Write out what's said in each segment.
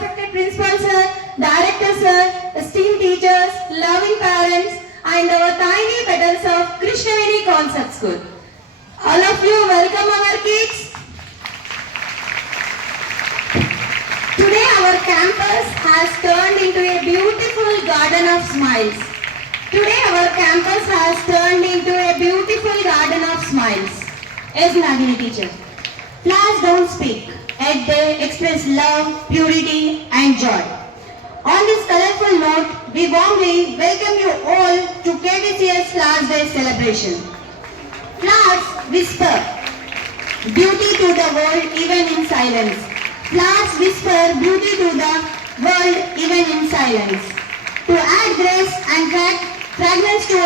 respected principal sir, director sir, esteemed teachers, loving parents, and our tiny petals of Krishnaveni Concept School. All of you, welcome our kids. Today our campus has turned into a beautiful garden of smiles. Today our campus has turned into a beautiful garden of smiles. Yes, Nagini teacher. Flowers don't speak, yet they express love, purity and joy. On this colorful note, we warmly welcome you all to KVCS Flowers Day celebration. Flowers whisper beauty to the world even in silence. Flowers whisper beauty to the world even in silence. To add grace and fragrance to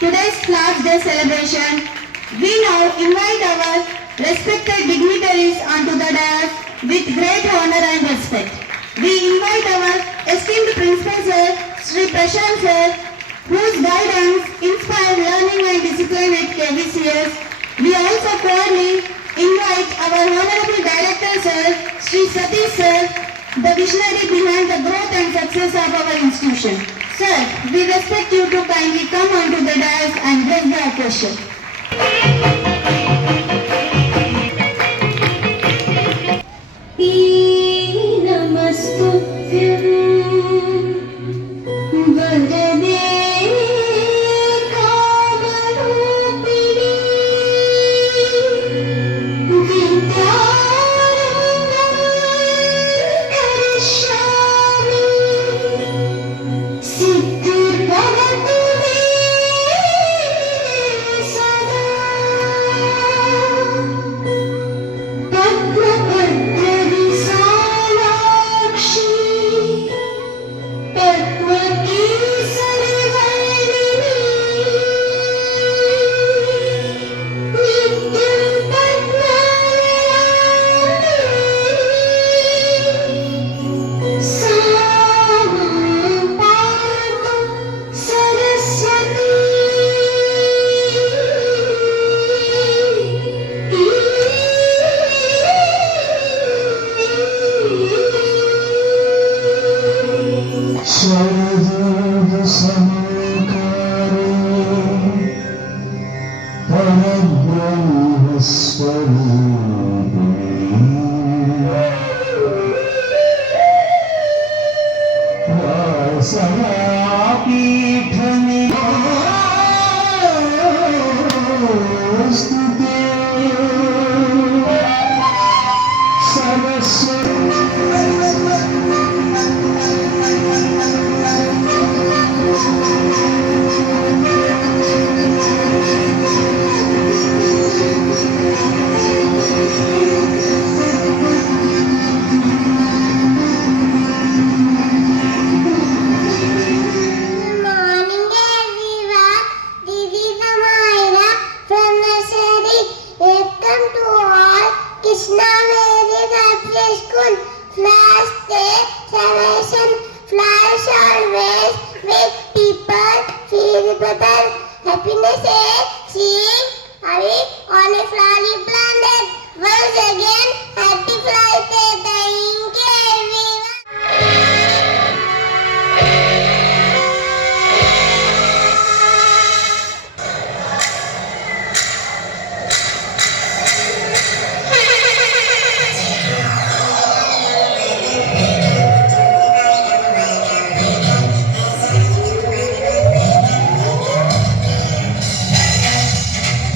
today's Flowers Day celebration, we now invite our respected dignitaries onto the dais with great honor and respect. We invite our esteemed principal sir, Sri Prashant sir, whose guidance inspired learning and discipline at KVCS. We also proudly invite our honorable director sir, Sri Satish sir, the visionary behind the growth and success of our institution. Sir, we respect you to kindly come onto the dais and bless the occasion. Happiness is seen on a flowery planet. Once again, happy Flight Day. Thank you, everyone.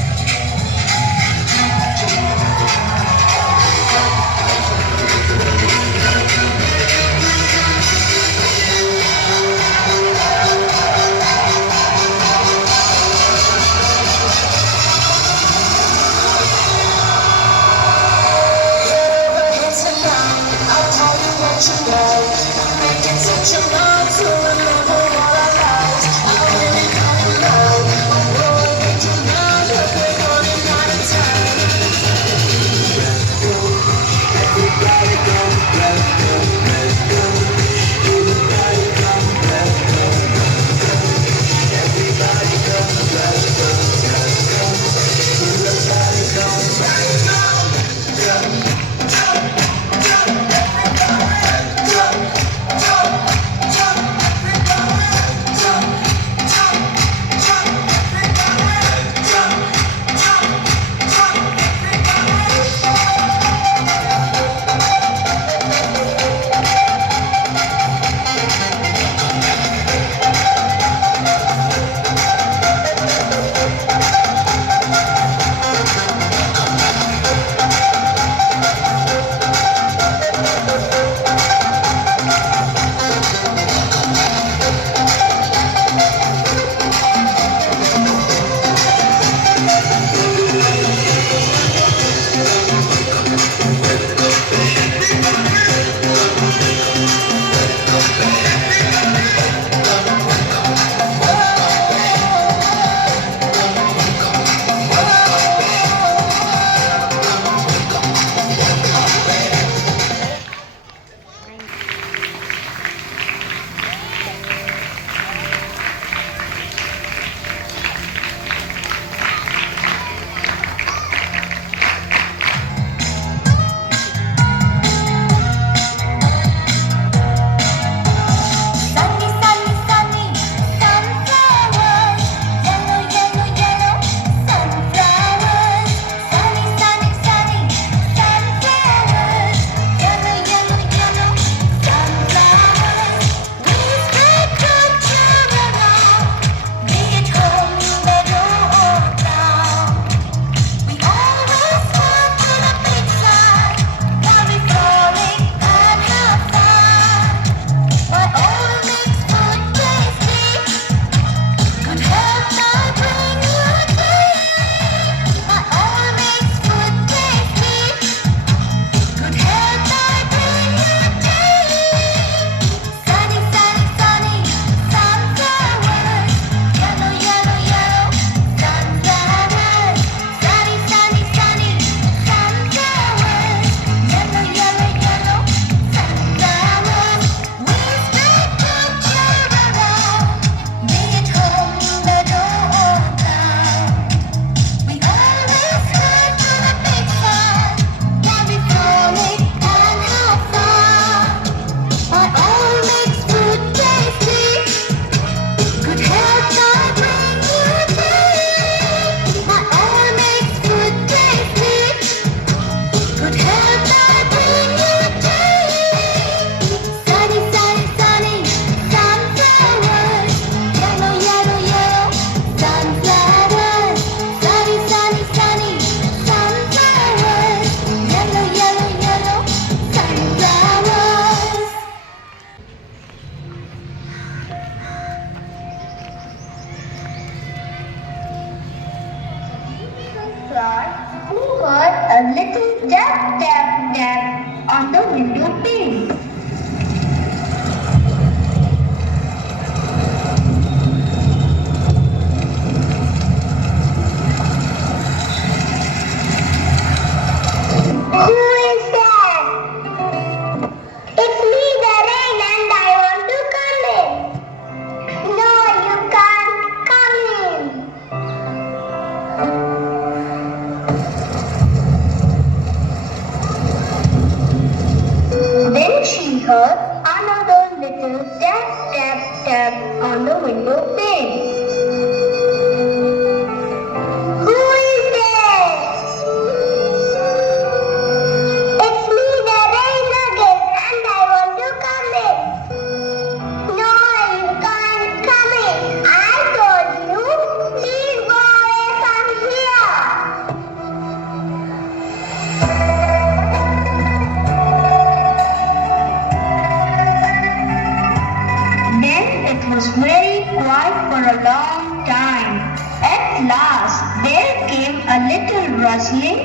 floor, who heard a little tap tap tap on the window pane. Who is that? It's me, the rain, and I want to come in. No, you can't come in. Then she heard another little tap tap tap on the window pane. Who is there? It's me, the rain again, and I want to come in. No, you can't come in. I told you, please go away from here. Then it was very quiet for a long time. At last, there came a little rustling,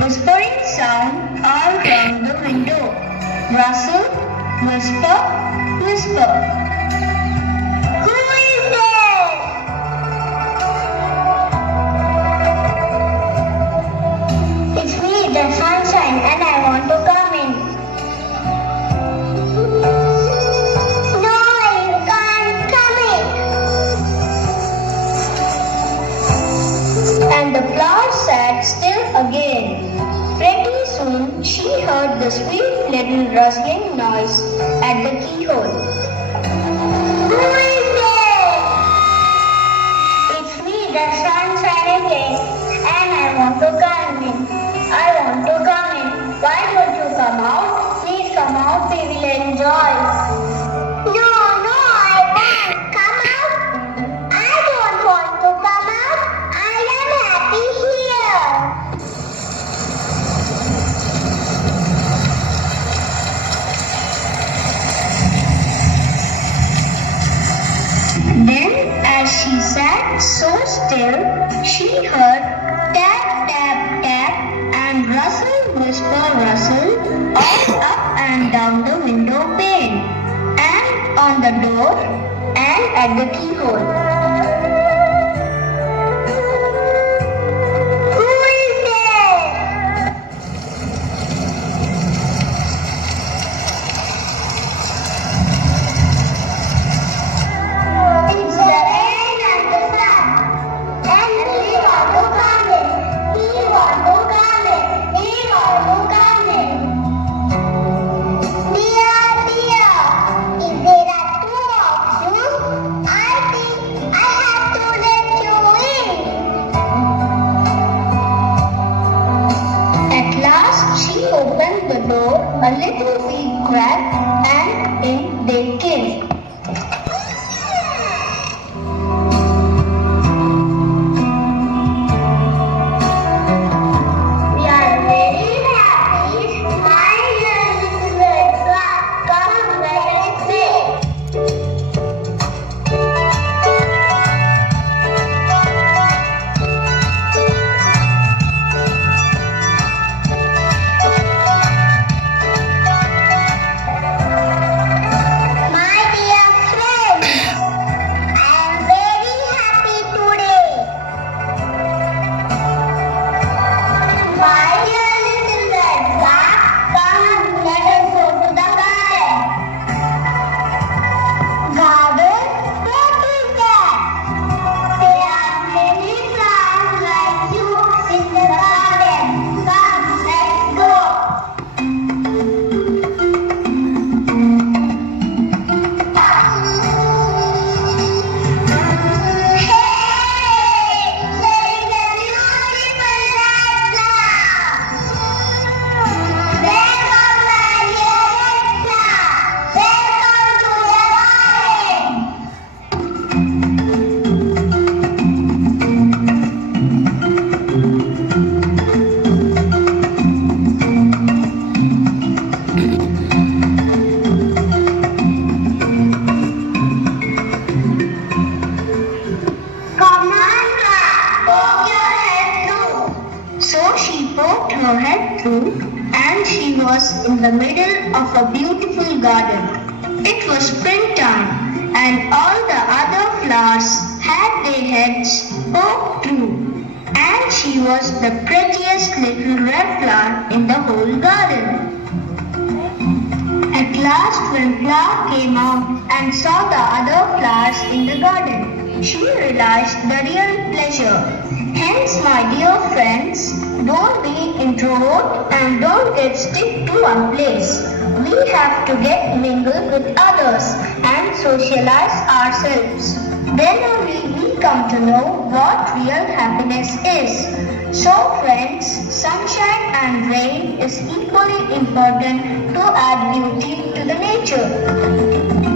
whispering sound all round the window. Rustle, whisper, whisper. Who is there? It's me, the sunshine, and I want to come in. No, you can't come in. And the flower sat still again. Pretty soon she heard the sweet little rustling noise at the keyhole. Who is there? It's me, the sunshine again, and I want to come in. I want to come in. Why don't you come out? Please come out, we will enjoy. No, I won't come out. I don't want to come out. I am happy here. Then, as she sat so still, she heard tap tap tap and rustle whisper rustle all up and down the window pane and on the door and at the keyhole. Who is there? It's the rain and the sun, and we want to come in. We want to come in. We want to come in. Dear, if there are two of you, I think I have to let you in. At last, she opened the door a little wee crack, and in they came. We are very happy. My name is Vedra. Come, let us play. her head through, and she was in the middle of a beautiful garden. It was springtime, and all the other flowers had their heads poked through, and she was the prettiest little red flower in the whole garden. At last, when Clara came out and saw the other flowers in the garden, she realized the real pleasure. Hence, my dear friends, don't be introvert and don't get stick to one place. We have to get mingled with others and socialize ourselves. Then only we come to know what real happiness is. So friends, sunshine and rain is equally important to add beauty to the nature.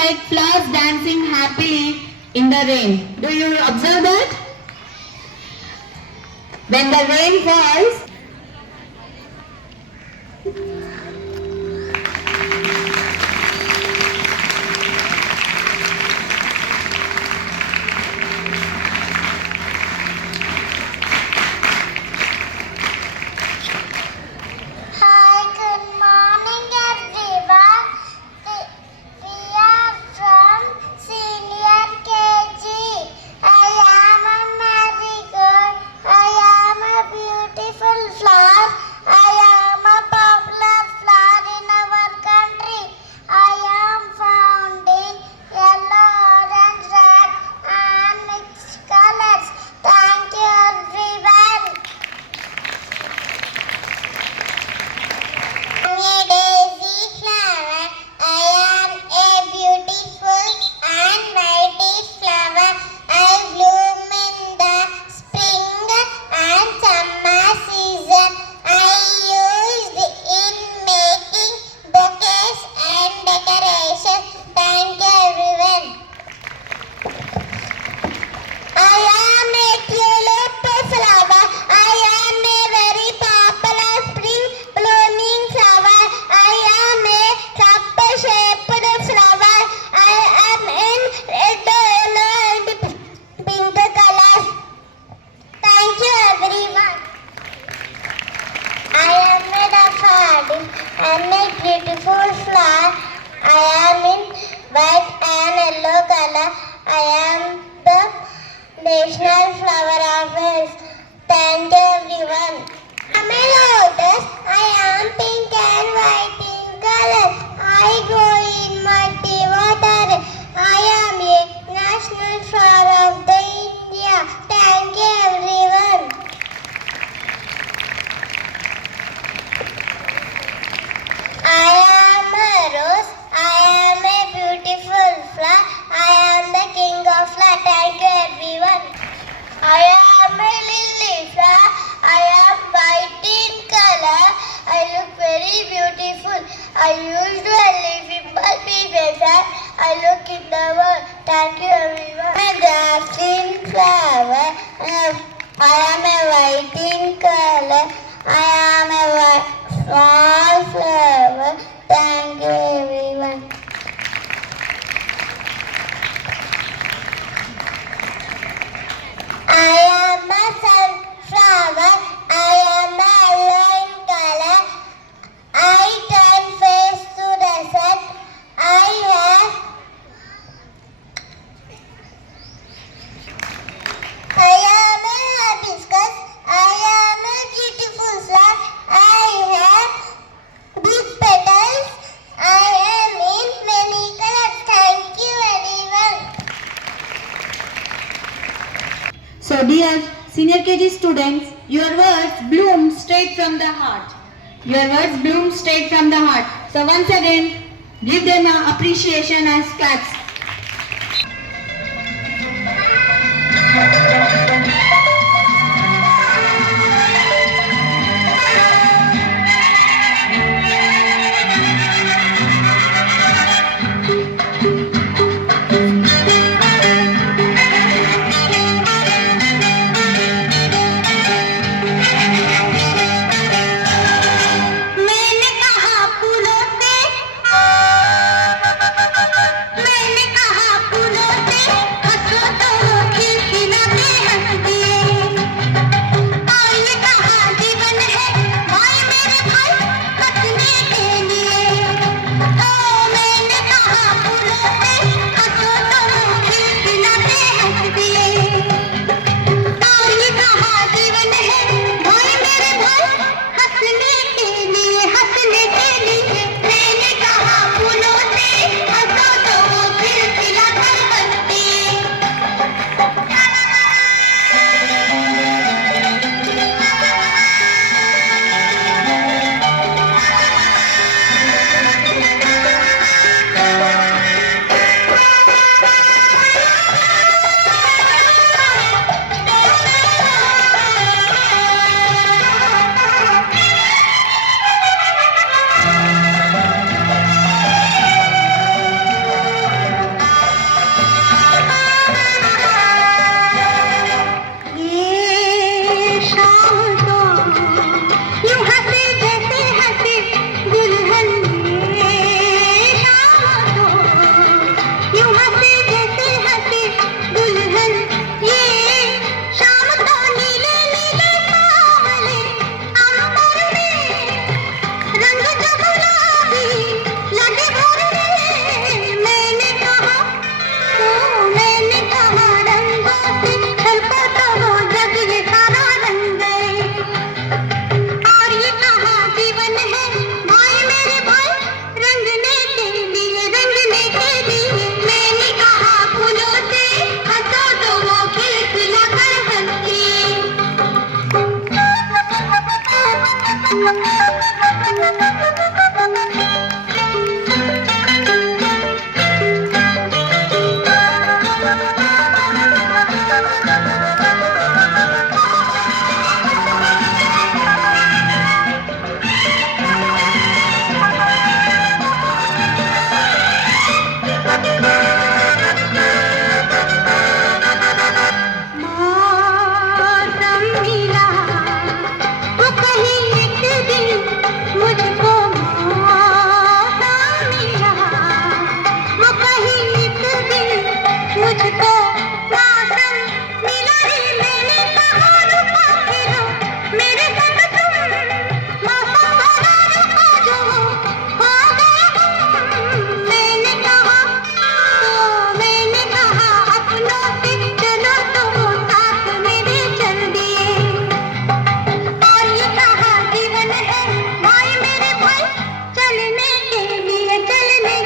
like flowers dancing happily in the rain. Do you observe that? When the rain falls, Hi, good morning everyone. We are from senior KG. I am a marigold. I am a beautiful flower. I am a popular flower in our country. I am found in yellow, orange, red and mixed colors. Thank you everyone. A daisy flower. I am a beautiful and mighty flower. I bloom in the spring and summer season. I used in making bouquets and decorations. Thank you everyone. I am a tulip flower. I am a very popular spring blooming flower. I am a cup-shaped flower. I am in red, yellow and pink colors. Thank you everyone. I am a daffodil. I am a beautiful flower. I am in white and yellow color. I am the national flower of Wales. Thank you everyone. I am a lotus. I am pink and white in color. I grow in muddy water. I am a national flower of the India. Thank you everyone. I am a rose. I am a beautiful flower. I am the king of flowers. Thank you everyone. I am a lily flower. I am white in color. I look very beautiful. I usually pimple pieces. I look in the world. Thank you everyone. A jasmine flower. I am a white in color. I am a small flower. Thank you everyone. I am a sunflower. I am a yellow in color. I turn face to the sun. I am a hibiscus. I am a beautiful flower. I have big petals. I am in many colors. Thank you everyone. so dear senior KG students, your words bloom straight from the heart. Your words bloom straight from the heart. So once again, give them an appreciation as claps. मैंने कहा फूलों पे हंसो तो खिलखिलाते हंस दिए मौसम मिला वो कहीं एक दिन मुझको मौसम मिला वो कहीं एक दिन मुझको मौसम मिला रे मैंने कहा रुका फिरो मेरे संग तुम मौसम भरा रुका जो हो गए हम मैंने कहा अपनों से चलो तो वो साथ मेरे चल दिए और ये कहा जीवन है भाई मेरे भाई चलने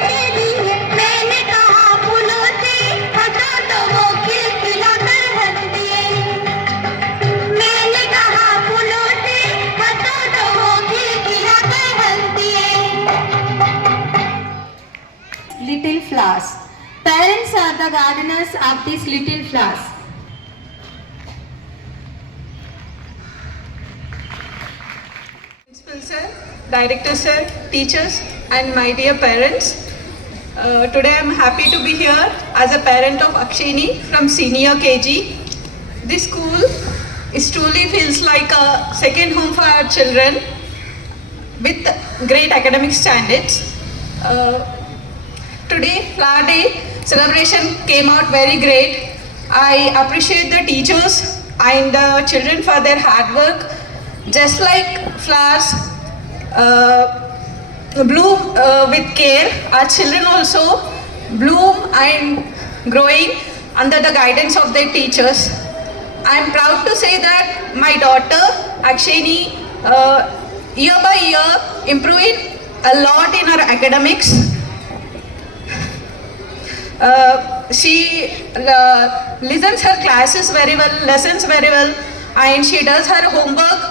के लिए मैंने कहा फूलों से हंसो तो वो खिलखिला कर हंस दिए मैंने कहा फूलों से हंसो तो वो खिलखिला कर हंस दिए Little flowers. Parents are the gardeners of these little flowers. Principal sir, director sir, teachers and my dear parents. Today I am happy to be here as a parent of Akshini from senior KG. This school truly feels like a second home for our children with great academic standards. Today Flower Day celebration came out very great. I appreciate the teachers and the children for their hard work. Just like flowers bloom with care, our children also bloom and growing under the guidance of their teachers. I am proud to say that my daughter Akshini year by year improving a lot in her academics. She listens her classes very well, lessons very well, and she does her homework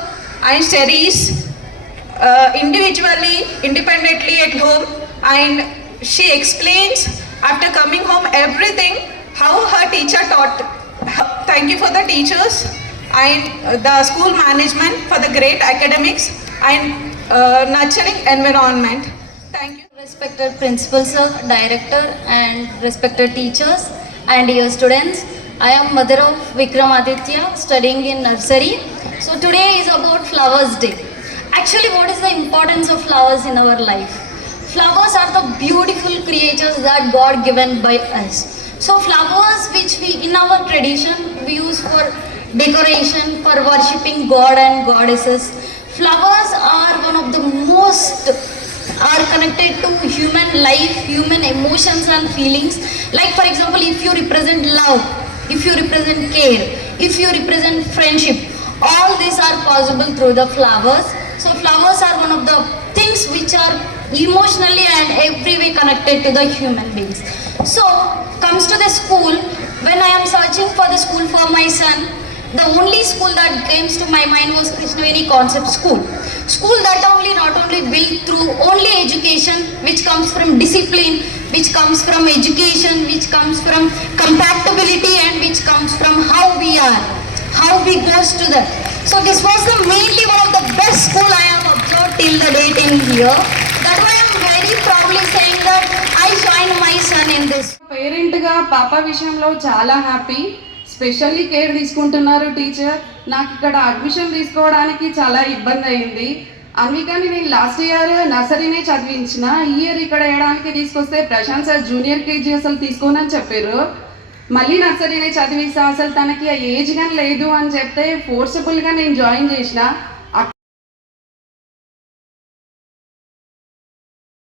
and studies individually, independently at home, and she explains after coming home everything how her teacher taught. Thank you for the teachers and the school management for the great academics and nurturing environment. Thank you. Respected principal sir, director and respected teachers and dear students, I am mother of Vikramaditya studying in nursery. So today is about Flowers Day. Actually, what is the importance of flowers in our life? Flowers are the beautiful creatures that God given by us. So flowers which we in our tradition we use for decoration, for worshipping God and goddesses. Flowers are one of the most are connected to human life, human emotions and feelings. Like for example, if you represent love, if you represent care, if you represent friendship, all these are possible through the flowers. So flowers are one of the things which are emotionally and every way connected to the human beings. So comes to the school, when I am searching for the school for my son, the only school that came to my mind was Krishnaveni Concept School. School that not only built through only education, which comes from discipline, which comes from education, which comes from compatibility, and which comes from how we are, how we goes to that. So this was the mainly one of the best school I have observed till the date in here. That why I am very proudly saying that I joined my son in this. పేరెంట్గా పాప విషయంలో చాలా happy. Specially care తీసుకుంటున్నారు teacher. నాకు ఇక్కడ admission తీసుకోవడానికి చాలా ఇబ్బంది అయింది. అందుకని నేను లాస్ట్ ఇయర్ నర్సరీనే చదివించిన. ఈ ఇయర్ ఇక్కడ వేయడానికి తీసుకొస్తే ప్రశాంత్ సార్ జూనియర్ కేజీ అసలు తీసుకోనని చెప్పారు. మళ్ళీ నర్సరీనే చదివిస్తా, అసలు తనకి ఆ ఏజ్ కానీ లేదు అని చెప్తే ఫోర్సబుల్గా నేను జాయిన్ చేసిన.